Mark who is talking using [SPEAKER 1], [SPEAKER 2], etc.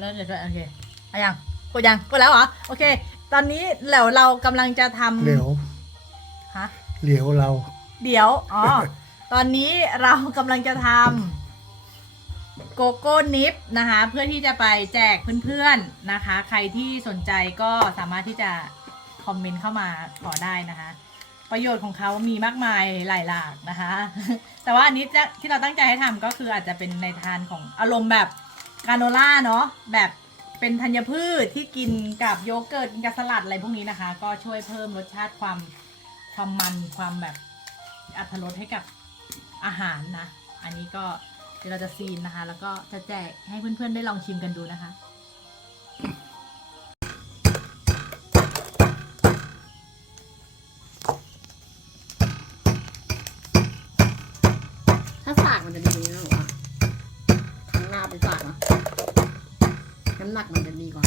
[SPEAKER 1] แล้วเดี๋ยวด้วยโอเคอะยังกดยังกดแล้วเหรอ โอเค ตอนนี้แล้วเรากำลังจะทำ
[SPEAKER 2] เหลียว
[SPEAKER 1] ฮะ
[SPEAKER 2] เหลียวเรา
[SPEAKER 1] เดี๋ยว อ๋อ ตอนนี้เรากำลังจะทำโกโก้นิฟนะคะ เพื่อที่จะไปแจกเพื่อนๆนะคะ ใครที่สนใจก็สามารถที่จะคอมเมนต์เข้ามาขอได้นะคะ ประโยชน์ของเขามีมากมายหลายหลากนะคะ แต่ว่าอันนี้จะที่เราตั้งใจให้ทำก็คืออาจจะเป็นในทานของอารมณ์แบบ กราโนล่าเนาะแบบเป็นธัญพืชที่กินกับโยเกิร์ตกินกับสลัดอะไรพวกนี้นะคะ ก็ช่วยเพิ่มรสชาติความความมันความแบบอัตรสให้กับอาหารนะ อันนี้ก็เดี๋ยวเราจะซีนนะคะ แล้วก็จะแจกให้เพื่อนๆได้ลองชิมกันดูนะคะ
[SPEAKER 3] หนูว่าทั้งหน้าเป็นสากนะน้ำหนักมันจะดีกว่า